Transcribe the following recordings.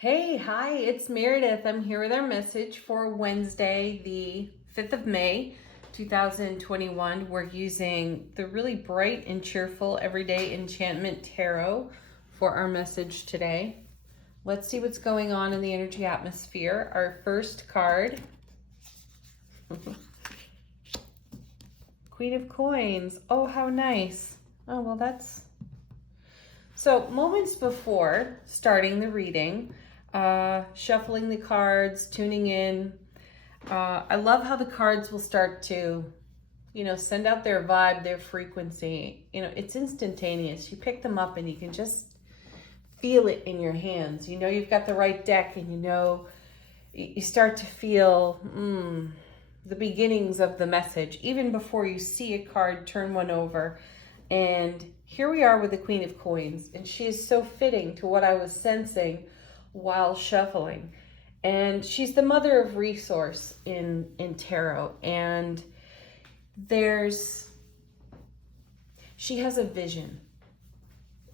Hey, hi, it's Meredith. I'm here with our message for Wednesday, the 5th of May, 2021. We're using the really bright and cheerful Everyday Enchantment Tarot for our message today. Let's see what's going on in the energy atmosphere. Our first card, Queen of Coins. Oh, how nice. Oh, well, that's... So moments before starting the reading, shuffling the cards, tuning in. I love how the cards will start to, send out their vibe, their frequency. It's instantaneous. You pick them up and you can just feel it in your hands. You know you've got the right deck, and you start to feel the beginnings of the message, even before you see a card, turn one over. And here we are with the Queen of Coins, and she is so fitting to what I was sensing while shuffling. And she's the mother of resource in tarot. And she has a vision.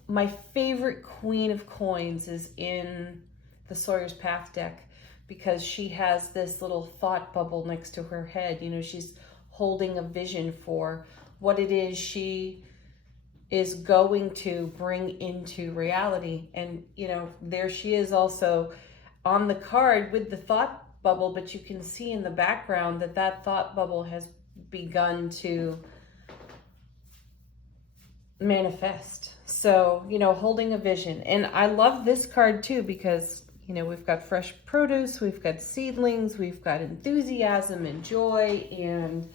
My favorite Queen of Coins is in the Sawyer's Path deck, because she has this little thought bubble next to her head. She's holding a vision for what it is she is going to bring into reality. And there she is also on the card with the thought bubble, but you can see in the background that thought bubble has begun to manifest. So holding a vision. And I love this card too, because we've got fresh produce, we've got seedlings, we've got enthusiasm and joy, and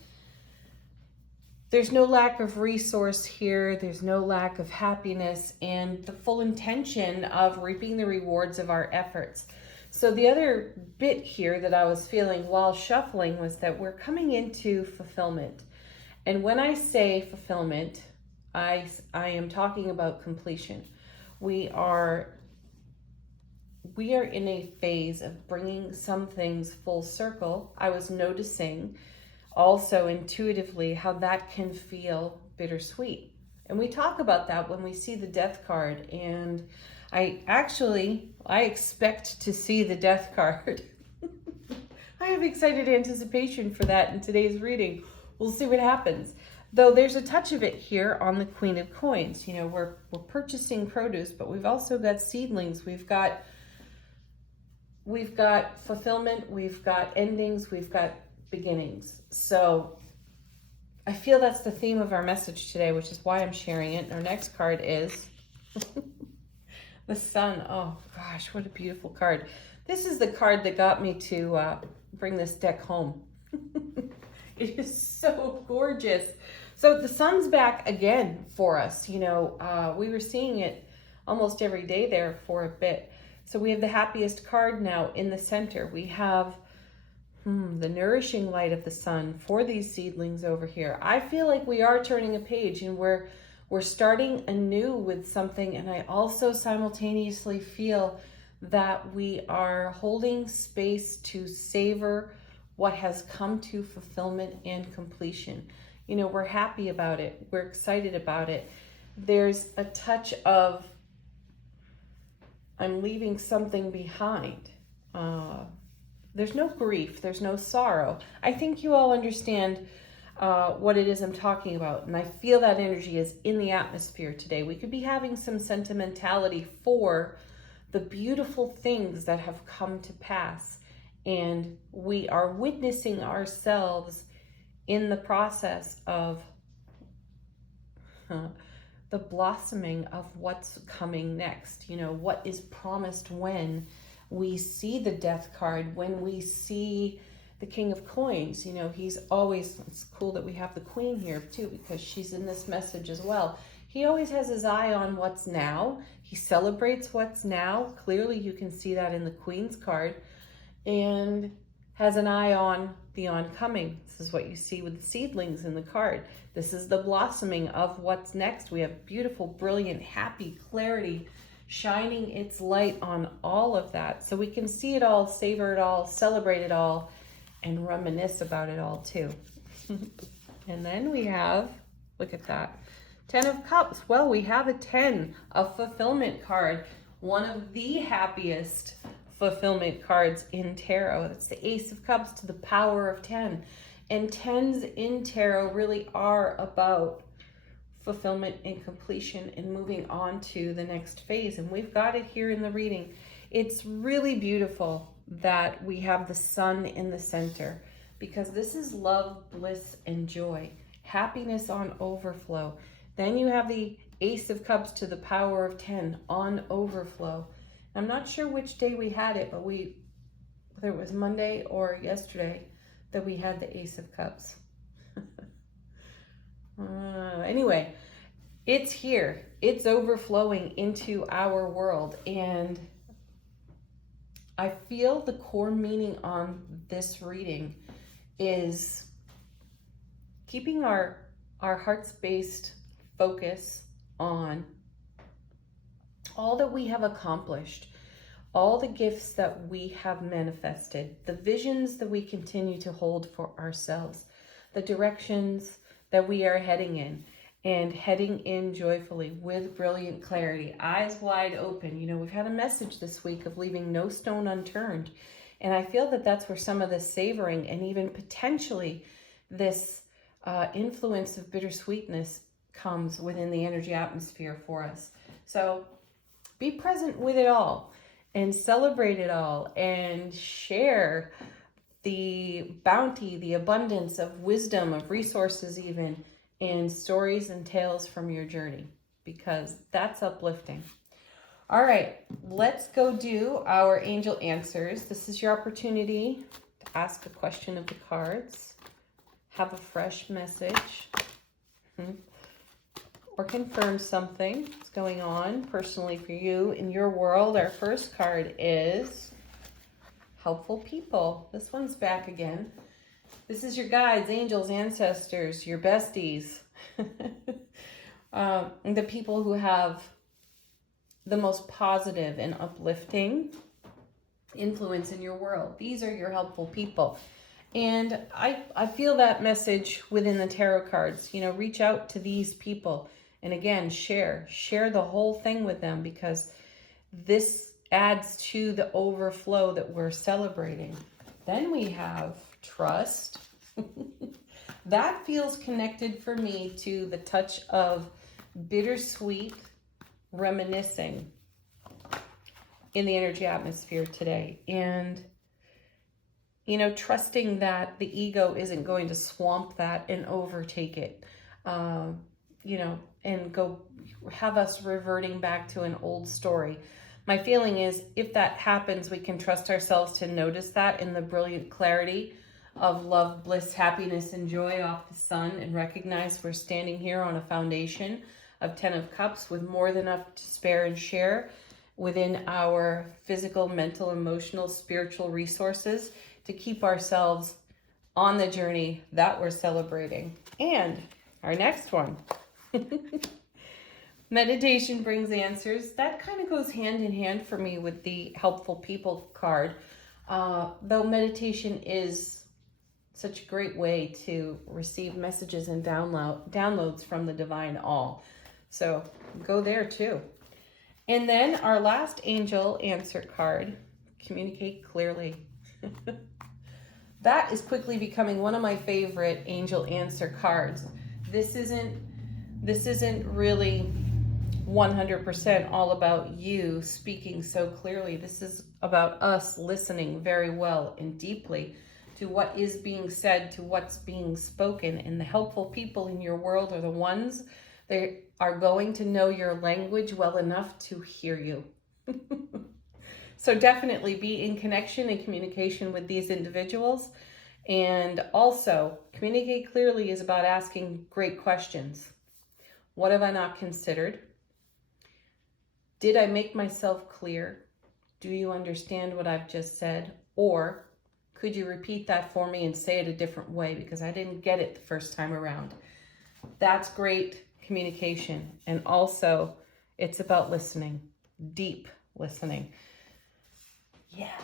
there's no lack of resource here. There's no lack of happiness, and the full intention of reaping the rewards of our efforts. So the other bit here that I was feeling while shuffling was that we're coming into fulfillment. And when I say fulfillment, I am talking about completion. We are in a phase of bringing some things full circle. I was noticing also intuitively how that can feel bittersweet. And we talk about that when we see the death card. And I expect to see the death card. I have excited anticipation for that in today's reading. We'll see what happens. Though there's a touch of it here on the Queen of Coins. We're purchasing produce, but we've also got seedlings. We've got fulfillment, we've got endings, we've got beginnings. So I feel that's the theme of our message today, which is why I'm sharing it. And our next card is the Sun. Oh gosh, what a beautiful card. This is the card that got me to bring this deck home. It is so gorgeous. So the Sun's back again for us. We were seeing it almost every day there for a bit. So we have the happiest card now in the center. We have the nourishing light of the sun for these seedlings over here. I feel like we are turning a page, and we're starting anew with something. And I also simultaneously feel that we are holding space to savor what has come to fulfillment and completion. We're happy about it. We're excited about it. There's a touch of, I'm leaving something behind. There's no grief, there's no sorrow. I think you all understand what it is I'm talking about, and I feel that energy is in the atmosphere today. We could be having some sentimentality for the beautiful things that have come to pass, and we are witnessing ourselves in the process of the blossoming of what's coming next. What is promised when we see the death card, when we see the King of Coins. He's always, it's cool that we have the Queen here too, because she's in this message as well. He always has his eye on what's now. He celebrates what's now. Clearly you can see that in the Queen's card, and has an eye on the oncoming. This is what you see with the seedlings in the card. This is the blossoming of what's next. We have beautiful, brilliant, happy clarity shining its light on all of that. So we can see it all, savor it all, celebrate it all, and reminisce about it all too. And then we have, look at that, 10 of Cups. Well, we have a 10, a fulfillment card, one of the happiest fulfillment cards in tarot. It's the Ace of Cups to the power of 10. And 10s in tarot really are about fulfillment and completion and moving on to the next phase. And we've got it here in the reading. It's really beautiful that we have the sun in the center, because this is love, bliss, and joy, happiness on overflow. Then you have the Ace of Cups to the power of 10 on overflow. I'm not sure which day we had it, but whether it was Monday or yesterday that we had the Ace of Cups. Anyway, it's here. It's overflowing into our world. And I feel the core meaning on this reading is keeping our heart-based focus on all that we have accomplished, all the gifts that we have manifested, the visions that we continue to hold for ourselves, the directions that we are heading in, and heading in joyfully with brilliant clarity, eyes wide open. You know, we've had a message this week of leaving no stone unturned. And I feel that that's where some of the savoring and even potentially this influence of bittersweetness comes within the energy atmosphere for us. So be present with it all and celebrate it all and share the bounty, the abundance of wisdom, of resources even, and stories and tales from your journey, because that's uplifting. All right, let's go do our angel answers. This is your opportunity to ask a question of the cards, have a fresh message, or confirm something that's going on personally for you in your world. Our first card is Helpful People. This one's back again. This is your guides, angels, ancestors, your besties, the people who have the most positive and uplifting influence in your world. These are your helpful people. And I feel that message within the tarot cards. You know, reach out to these people. And again, share the whole thing with them, because this adds to the overflow that we're celebrating. Then we have Trust. That feels connected for me to the touch of bittersweet reminiscing in the energy atmosphere today. And, you know, trusting that the ego isn't going to swamp that and overtake it, you know, and go have us reverting back to an old story. My feeling is if that happens, we can trust ourselves to notice that in the brilliant clarity of love, bliss, happiness, and joy off the sun, and recognize we're standing here on a foundation of 10 of Cups with more than enough to spare and share within our physical, mental, emotional, spiritual resources to keep ourselves on the journey that we're celebrating. And our next one, meditation brings answers. That kind of goes hand in hand for me with the Helpful People card. Though meditation is such a great way to receive messages and downloads from the divine all. So go there too. And then our last angel answer card, Communicate Clearly. That is quickly becoming one of my favorite angel answer cards. This isn't really 100% all about you speaking so clearly. This is about us listening very well and deeply to what is being said, to what's being spoken. And the helpful people in your world are the ones that are going to know your language well enough to hear you. So definitely be in connection and communication with these individuals. And also, Communicate Clearly is about asking great questions. What have I not considered? Did I make myself clear? Do you understand what I've just said? Or could you repeat that for me and say it a different way, because I didn't get it the first time around? That's great communication. And also, it's about listening, deep listening. Yeah.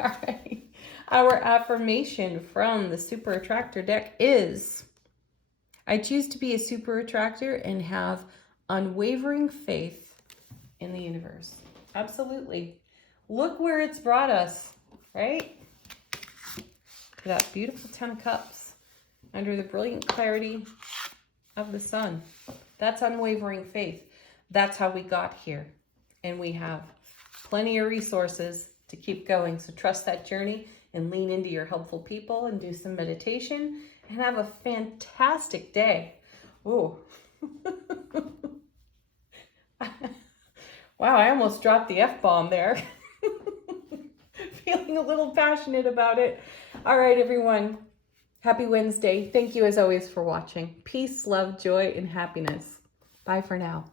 All right. Our affirmation from the Super Attractor deck is, I choose to be a super attractor and have unwavering faith in the universe. Absolutely. look where it's brought us, right? That beautiful 10 of Cups under the brilliant clarity of the sun. That's unwavering faith. That's how we got here. And we have plenty of resources to keep going. So trust that journey and lean into your helpful people and do some meditation and have a fantastic day. Ooh. Wow, I almost dropped the F-bomb there. Feeling a little passionate about it. All right, everyone. Happy Wednesday. Thank you as always for watching. Peace, love, joy, and happiness. Bye for now.